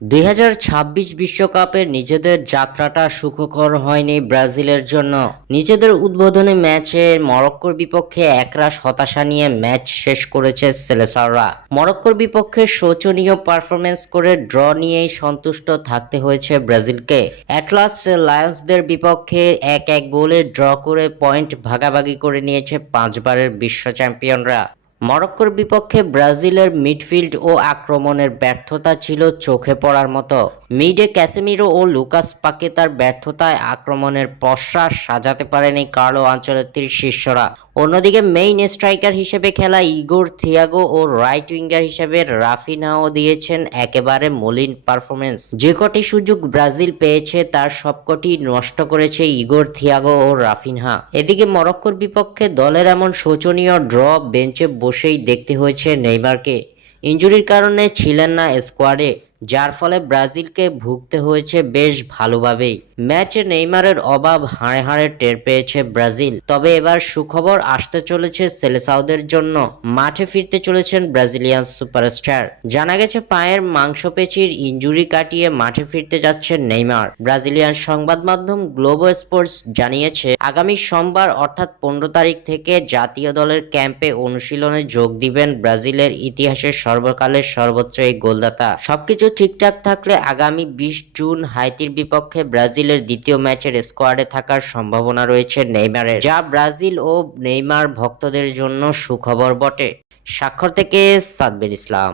2026 বিশ্বকাপের নিজেদের যাত্রাটা সুখকর হয়নি ব্রাজিলের জন্য। নিজেদের উদ্বোধনী ম্যাচে মরক্কোর বিপক্ষে একরাশ হতাশা নিয়ে ম্যাচ শেষ করেছে সেলেসাওরা। মরক্কোর বিপক্ষে শোচনীয় পারফরমেন্স করে ড্র নিয়েই সন্তুষ্ট থাকতে হয়েছে ব্রাজিলকে। অ্যাটলাস লায়ন্সদের বিপক্ষে 1-1 গোলে ড্র করে পয়েন্ট ভাগাভাগি করে নিয়েছে 5 বারের বিশ্ব চ্যাম্পিয়নরা। মরক্কোর বিপক্ষে ব্রাজিলের মিডফিল্ড ও আক্রমণের ব্যর্থতা ছিল চোখে পড়ার মতো। মিডে ক্যাসেমিরো ও লুকাস পাকেতার ব্যর্থতায় আক্রমণের পসরা সাজাতে পারেনি কার্লো আনচেলত্তির শিষ্যরা। অন্যদিকে মেইন স্ট্রাইকার হিসেবে খেলা ইগোর থিয়াগো ও রাইট উইঙ্গার হিসেবে রাফিনাও দিয়েছেন একেবারে মলিন পারফরমেন্স। যে কটি সুযোগ ব্রাজিল পেয়েছে তার সবকটি নষ্ট করেছে ইগোর থিয়াগো ও রাফিনহা। এদিকে মরক্কোর বিপক্ষে দলের এমন শোচনীয় ড্র বেঞ্চে বসেই দেখতে হয়েছে নেইমারকে। ইনজুরির কারণে ছিলেন না স্কোয়াডে, যার ফলে ব্রাজিলকে ভুগতে হয়েছে বেশ ভালোভাবেই। ম্যাচে নেইমারের অভাব হাড়ে হাড়ে টের পেয়েছে ব্রাজিল। তবে এবার সুখবর আসতে চলেছে সেলেসাওদের জন্য। মাঠে ফিরতে চলেছেন ব্রাজিলিয়ান সুপারস্টার। জানা গেছে পায়ের মাংসপেশির ইনজুরি কাটিয়ে মাঠে ফিরতে যাচ্ছেন নেইমার। ব্রাজিলিয়ান সংবাদ মাধ্যম গ্লোবো স্পোর্টস জানিয়েছে, আগামী সোমবার অর্থাৎ 15 তারিখ থেকে জাতীয় দলের ক্যাম্পে অনুশীলনে যোগ দিবেন ব্রাজিলের ইতিহাসের সর্বকালের সর্বোচ্চ এই গোলদাতা। সবকিছু ঠিকঠাক থাকলে আগামী 20 জুন হাইতির বিপক্ষে ব্রাজিলের দ্বিতীয় ম্যাচের স্কোয়াডে থাকার সম্ভাবনা রয়েছে নেইমারের, যা ব্রাজিল ও নেইমার ভক্তদের জন্য সুখবর বটে। স্বাক্ষর থেকে সাদবির ইসলাম।